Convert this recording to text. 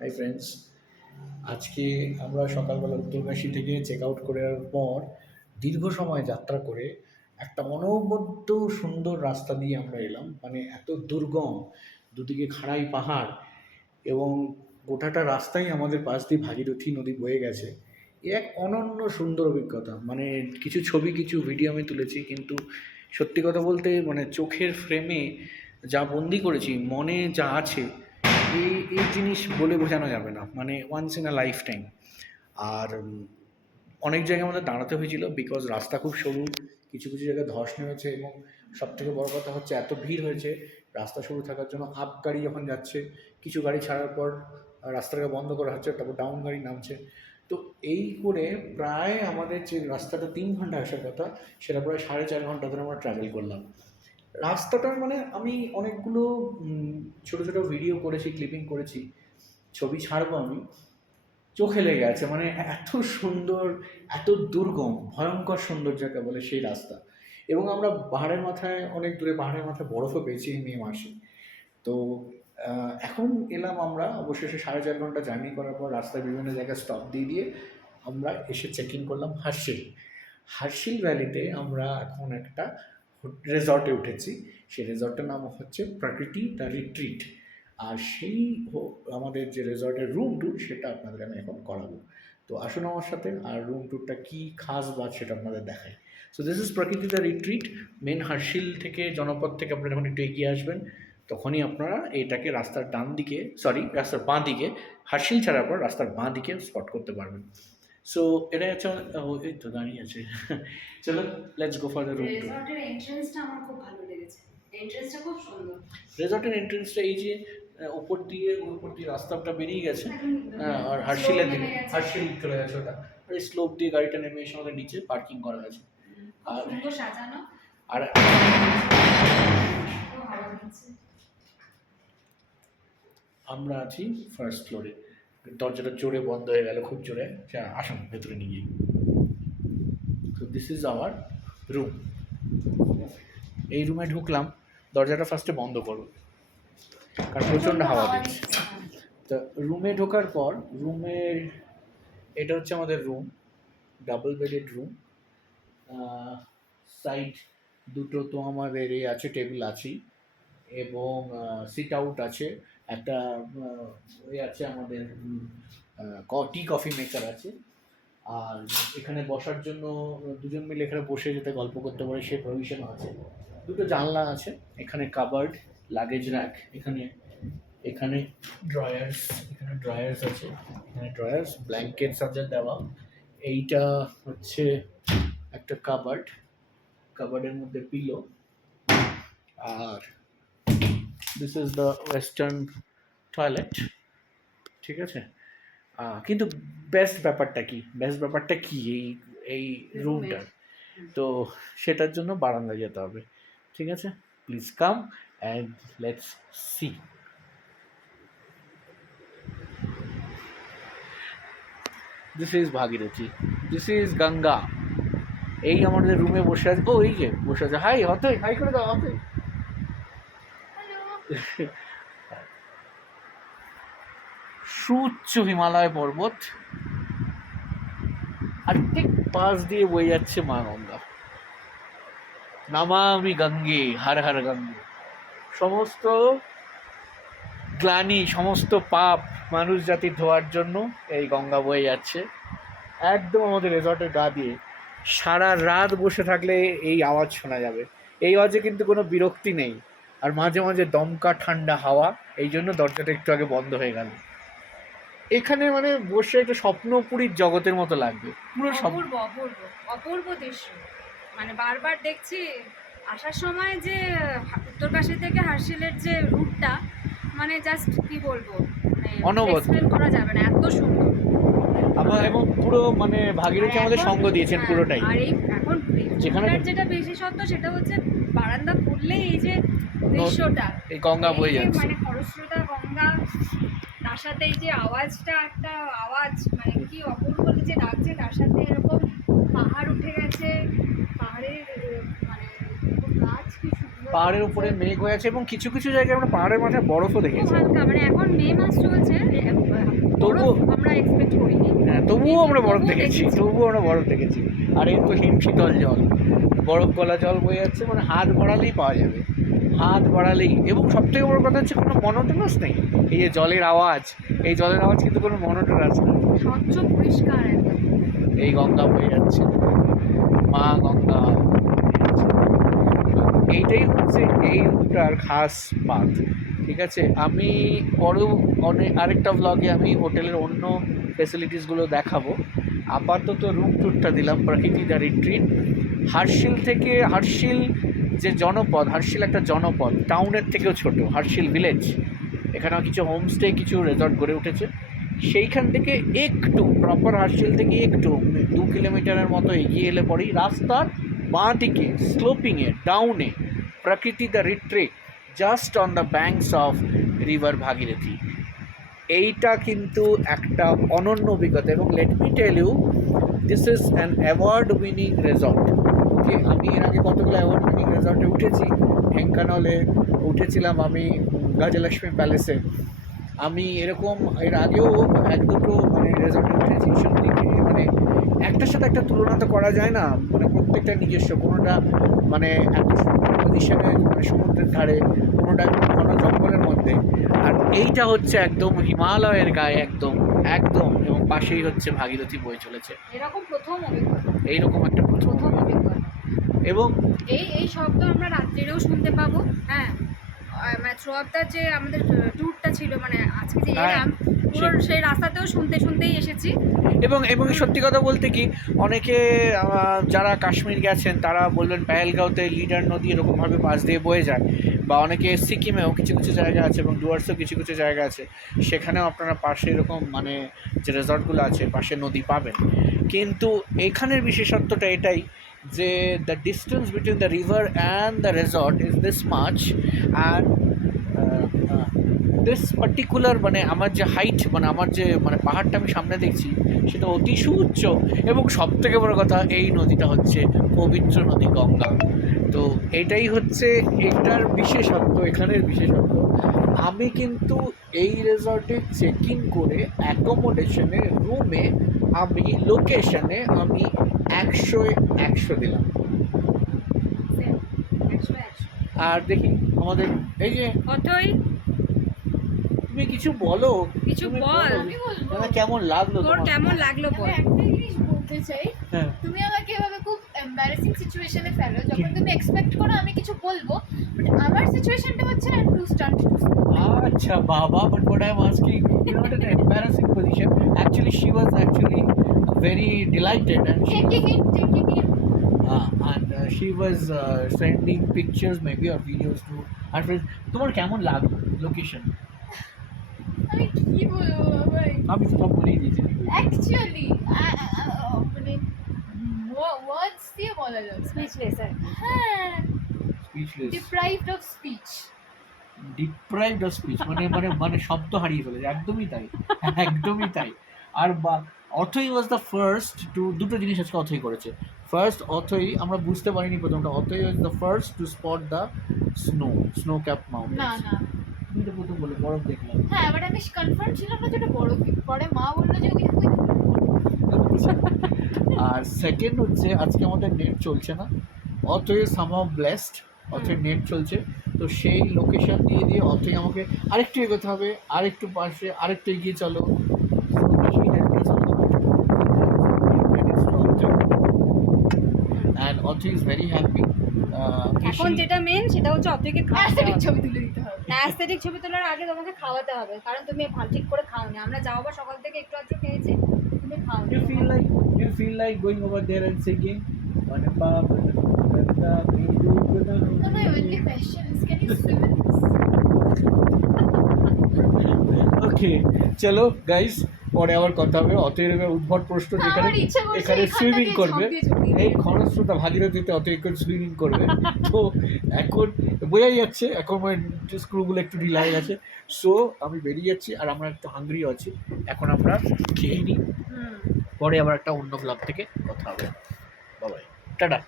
Hi friends, আজকে আমরা সকালবেলা উত্তরকাশী থেকে চেক আউট করার পর দীর্ঘ সময় যাত্রা করে একটা অনবদ্য সুন্দর রাস্তা দিয়ে আমরা এলাম। মানে এত দুর্গম, দুদিকে খাড়াই পাহাড় এবং গোটাটা রাস্তাই আমাদের পাশ দিয়ে ভাগীরথী নদী বয়ে গেছে। এ এক অনন্য সুন্দর অভিজ্ঞতা। মানে কিছু ছবি কিছু ভিডিও আমি তুলেছি, কিন্তু সত্যি কথা বলতে মানে চোখের ফ্রেমে যা বন্দি করেছি, মনে যা আছে, এই জিনিস বলে বোঝানো যাবে না। মানে once in a lifetime. আর অনেক জায়গায় আমাদের দাঁড়াতে হয়েছিল, বিকজ রাস্তা খুব সরু, কিছু কিছু জায়গায় ধস নেমেছে এবং সবথেকে বড় কথা হচ্ছে এত ভিড় হয়েছে। রাস্তা সরু থাকার জন্য আপ গাড়ি যখন যাচ্ছে, কিছু গাড়ি ছাড়ার পর রাস্তাটাকে বন্ধ করা হচ্ছে, তারপর ডাউন গাড়ি নামছে। তো এই করে প্রায় আমাদের যে রাস্তাটা 3 ঘন্টা আসার কথা, সেটা প্রায় 4.5 ঘন্টা ধরে আমরা ট্রাভেল করলাম। রাস্তাটার মানে আমি অনেকগুলো ছোটো ছোটো ভিডিও করেছি, ক্লিপিং করেছি, ছবি ছাড়বো আমি। চোখে লেগে আছে, মানে এত সুন্দর, এত দুর্গম, ভয়ঙ্কর সুন্দর যাকে বলে সেই রাস্তা। এবং আমরা পাহাড়ের মাথায়, অনেক দূরে পাহাড়ের মাথায় বরফও পেয়েছি এই মে মাসে। তো এখন এলাম আমরা অবশেষে 4.5 ঘন্টা জার্নি করার পর রাস্তায় বিভিন্ন জায়গায় স্টপ দিয়ে দিয়ে আমরা এসে চেক ইন করলাম হার্শিল। হার্শিল ভ্যালিতে আমরা এখন একটা রেজর্টে উঠেছি। সেই রেজর্টের নাম হচ্ছে প্রকৃতি দ্য রিট্রিট। আর সেই আমাদের যে রেজর্টের রুম ট্যুর, সেটা আপনাদের আমি এখন করাবো। তো আসুন আমার সাথে, আর রুম ট্যুরটা কী খাস বা সেটা আপনাদের দেখাই। সো দিস ইজ প্রকৃতি দ্য রিট্রিট। মেন হার্শিল থেকে, জনপদ থেকে আপনারা যখন একটু এগিয়ে আসবেন, তখনই আপনারা এটাকে রাস্তার ডান দিকে, রাস্তার বাঁ দিকে, হার্শিল ছাড়ার পর রাস্তার বাঁ দিকে স্পট করতে পারবেন। সো এটা হচ্ছে এই তো দাঁড়িয়ে আছে। চলো, let's go for the room tour. রিসর্টের এন্ট্রান্সটা আমার খুব ভালো লেগেছে। এন্ট্রান্সটা খুব সুন্দর। রিসর্টের এন্ট্রান্সটা এই যে উপর দিয়ে রাস্তাটা বেরিয়ে গেছে, আর হার্শিলের দিকে, হার্শিল চলে গেছে ওটা। আর এই স্লোপ দিয়ে গাড়িটা নেমে এসে আমাদের নিচে পার্কিং করা গেছে। আর সুন্দর সাজানো, আর খুব ভালো লাগছে। আমরা আছি ফার্স্ট ফ্লোরে। দরজাটা জোরে বন্ধ হয়ে গেল, খুব জোরে। আসুন ভেতরে নিয়ে যাই। তো দিস ইজ আওয়ার রুম। এই রুমে ঢুকলাম, দরজাটা ফার্স্টে বন্ধ করো কারণ প্রচণ্ড হাওয়া দিচ্ছে। তো রুমে ঢোকার পর রুমের, এটা হচ্ছে আমাদের room, double bedded room. Side দুটো তো আমাদের এই আছে, টেবিল আছেই, এবং সিট আউট আছে একটা, ওই আছে আমাদের টি কফি মেকার আছে। আর এখানে বসার জন্য দুজন মিলে এখানে বসে যেতে গল্প করতে পারে, সে প্রভিশন আছে। দুটো জানলা আছে, এখানে কাবার্ড, লাগেজ র্যাক, এখানে এখানে ড্রয়ার্স, এখানে ড্রয়ার্স আছে, এখানে ড্রয়ার্স, ব্ল্যাঙ্কেট সাজা দেওয়া। এইটা হচ্ছে একটা কাবার্ড, কাবার্ডের মধ্যে পিলো। আর this is the western toilet, ঠিক আছে। কিন্তু বেস্ট ব্যাপারটা কি এই এই রুমটার, তো সেটার জন্য বারান্দায় যেতে হবে। ঠিক আছে, please come and let's see. This is Bhagirathi, this is Ganga. এই আমাদের রুমে বসে আছে, ও এই যে বসে আছে, হাই হতই, হাই করে দাও হতই। সুউচ্চ হিমালয় পর্বত, আর ঠিক পাশ দিয়ে বয়ে যাচ্ছে মা গঙ্গা। নামামি গঙ্গে হর হর গঙ্গে। সমস্ত গ্লানি, সমস্ত পাপ মানুষ জাতির ধোয়ার জন্য এই গঙ্গা বয়ে যাচ্ছে একদম আমাদের রেজর্টের গা দিয়ে। সারা রাত বসে থাকলে এই আওয়াজ শোনা যাবে। এই আওয়াজে কিন্তু কোনো বিরক্তি নেই, আর মাঝে মাঝে দমকা ঠান্ডা হাওয়া, এই জন্য দরজাটা একটু আগে বন্ধ হয়ে গেল। এখানে মানে বসে একটা স্বপ্নপুরীর জগতের মতো লাগবে, পুরো অপূর্ব অপূর্ব অপূর্ব দৃশ্য। মানে বারবার দেখছি আসার সময় যে উত্তরকাশী থেকে হার্শিলের যে রুটটা, মানে জাস্ট কি বলবো, মানে অনবদ্য, এক্সপ্লেন করা যাবে না, এত সুন্দর। আমার এবং পুরো মানে ভাগীরথী আমাদের সঙ্গ দিয়েছেন পুরোটাই। আর এই এখন যেখানে যেটা বিশেষত্ব সেটা হচ্ছে বারান্দা খুললেই এই যে দৃশ্যটা, এই গঙ্গা বয়ে যাচ্ছে, মানে খরস্রোতা গঙ্গা, তার সাথে এই যে আওয়াজটা, একটা আওয়াজ, মানে কি অপূর্ব যে লাগছে। তার সাথে এরকম পাহাড় উঠে গেছে, পাহাড়ের মানে গাছ কি সুন্দর, পাহাড়ের উপরে মেঘ হয়ে আছে এবং কিছু কিছু জায়গায় আমরা পাহাড়ের মাথায় বরফও খুব দেখেছি। হালকা, মানে এখন মে মাস চলছে, তবুও আমরা এক্সপেক্ট করিনি। হ্যাঁ, তবুও আমরা বরফ তবুও দেখেছি, দেখেছি। তবুও আমরা বরফ দেখেছি। আর এর তো হিমশীতল জল, বরফ গলা জল বয়ে যাচ্ছে, মানে হাত বাড়ালেই পাওয়া যাবে, হাত বাড়ালেই। এবং সব থেকে বড় কথা হচ্ছে কোনো মনোটোনাস নেই। এই যে জলের আওয়াজ, এই জলের আওয়াজ কিন্তু কোনো মনোটোনাস নেই। স্বচ্ছ পরিষ্কার একদম। এই গঙ্গা বয়ে যাচ্ছে, মা গঙ্গা। এইটাই হচ্ছে এই রুটটার খাস পাথ। ঠিক আছে, আমি পরেও আরেকটা ব্লগে আমি হোটেলের অন্য ফেসিলিটিসগুলো দেখাবো। আপাতত রুম ট্যুরটা দিলাম প্রকৃতি দ্য রিট্রিট। হার্শিল যে জনপদ, হার্শিল একটা জনপদ, টাউনের থেকেও ছোট, হার্শিল ভিলেজ। এখানেও কিছু হোমস্টে, কিছু রেজর্ট গড়ে উঠেছে। সেইখান থেকে একটু প্রপার হার্শিল থেকে একটু 2 কিলোমিটারের মতো এগিয়ে এলে পরেই রাস্তার বাঁ দিকে স্লোপিংয়ে ডাউনে Prakriti the retreat, just on the banks of river Bhagirathi. এইটা কিন্তু একটা অনন্য অভিজ্ঞতা। এবং let me tell you, this is an award winning resort. Okay, আমি এর আগে কতগুলো অ্যাওয়ার্ড উইনিং রেজর্টে উঠেছি। ঢেঙ্কানলে উঠেছিলাম আমি, গজলক্ষ্মী প্যালেসে। আমি এরকম এর আগেও 1-2টো মানে রেজর্টে উঠেছি। সত্যি মানে একটার সাথে একটা তুলনা তো করা যায় না, মানে প্রত্যেকটা নিজস্ব। কোনোটা মানে এত সুন্দর পজিশনে মানে সমুদ্রের ধারে, কোনোটা একদম ঘন জঙ্গলের মধ্যে, আর এইটা হচ্ছে একদম হিমালয়ের গায়ে, একদম একদম, এবং পাশেই হচ্ছে ভাগীরথী বয়ে চলেছে। এরকম প্রথম অভিজ্ঞতা, এইরকম একটা প্রথম প্রথম অভিজ্ঞতা। এবং এই শব্দ আমরা রাত্রিরেও শুনতে পাবো। হ্যাঁ, মানে থ্রু আউট দ্য যে আমাদের ট্যুরটা ছিল, মানে আজকে যে হ্যাঁ, এলাম, পুরো সেই রাস্তাতেও শুনতেই এসেছি। এবং সত্যি কথা বলতে কি, অনেকে যারা কাশ্মীর গেছেন তারা বললেন পেহেলগাঁওতে লিডার নদী এরকমভাবে পাশ দিয়ে বয়ে যায়, বা অনেকে সিকিমেও কিছু কিছু জায়গা আছে এবং ডুয়ার্সেও কিছু কিছু জায়গা আছে, সেখানেও আপনারা পাশে এরকম মানে যে রেজর্টগুলো আছে পাশে নদী পাবেন। কিন্তু এখানের বিশেষত্বটা এটাই যে the distance between the river and the resort is this much, and this particular মানে আমার যে হাইট, মানে আমার যে মানে পাহাড়টা আমি সামনে দেখছি সেটা অতি সুউচ্চ। এবং সব থেকে বড় কথা, এই নদীটা হচ্ছে পবিত্র নদী গঙ্গা। তো এটাই হচ্ছে এটার বিশেষত্ব, এখানের বিশেষত্ব। আমি কিন্তু এই রিসর্টে চেক ইন করে অ্যাকোমোডেশনে, রুমে, আমি লোকেশনে আমি 100 দিলাম। 100। আর দেখি আমাদের এই যে, অতই তুমি কিছু বলো, কিছু তুমি বল। বলো। আমি বলবো। দাদা, কেমন লাগলো তোর তোমার? কেমন লাগলো আমি বল। একটা জিনিস বলতে চাই, হ্যাঁ, তুমি আমাকে এভাবে খুব এম্বারাসিং সিচুয়েশনে ফেলো, যখন তুমি এক্সপেক্ট করো আমি কিছু বলবো, বাট আমার সিচুয়েশনটা হচ্ছে না টু স্টান্ট টু আচ্ছা বাবা, but what I'm asking, you're not in an embarrassing position. Actually, she was actually very delighted, and taking in she was sending pictures maybe or videos to her friends. তোমার কেমন লাগলো location? আমি কি বলবো ভাই, আমি সব বলেই দিয়েছি। অ্যাকচুয়ালি মানে ওয়ার্ডস দিয়ে বলা যাবে স্পিচলেস। হ্যাঁ, Speechless. Deprived of speech. Deprived of speech, মানে শব্দ হারিয়ে ফেলেছে। একদমই তাই, একদমই তাই। আর অথই ওয়াজ দ্য ফার্স্ট টু, দুটো জিনিস আজকে অথই করেছে। ফার্স্ট, অথই আমরা বুঝতে পারিনি প্রথমটা, Athoi was the first to spot the snow cap mountain. না না, তুমি তো প্রথম বলে বরফ দেখলাম। হ্যাঁ, বাট আমি কনফার্ম ছিলাম না যেটা বড় কি, পরে মা বললো যে ওই আর সেকেন্ড হচ্ছে, আজকে আমাদের নেট চলছে না, অথই সামহাউ ব্লেসড, অথই নেট চলছে। তো সেই লোকেশন দিয়ে অথই আমাকে আরেকটু এগোতে হবে, আরেকটু পাশে, আরেকটু এগিয়ে চলো। And Audrey is very happy. এখন যেটা মেন সেটা হচ্ছে অতইকে খাওয়াতে অ্যাস্থেটিক হবে। ছবি তুলে দিতে হবে। অ্যাস্থেটিক ছবি তোলার আগে তোমাকে খাওয়াতে হবে, কারণ তুমি ভালো ঠিক করে খাওনি। আমরা যাওয়া বা সকাল থেকে একটু আধটু খেয়েছি, তুমি খাওনি। you feel like going over there and singing No, my only question is, can you swim in this? ওকে, চলো গাইস, পরে আবার কথা হবে। অতএব উদ্ভট প্রশ্ন, যেখানে আমার ইচ্ছে করছে এখানে এখান সুইমিং থেকে করবে, ঝাঁপ দিয়ে চলে যাই। এই খরস্রোতা ভাগীরথীতে অতএব সুইমিং করবে। তো এখন বোঝাই যাচ্ছে এখন স্ক্রুগুলো একটু ঢিলা হয়ে গেছে। সো আমি বেরিয়ে যাচ্ছি, আর আমরা একটু হাঙ্গরিও আছি। এখন আমরা খেয়ে নিই, পরে আবার একটা অন্য ব্লগ থেকে কথা হবে। বাবাই, টাটা।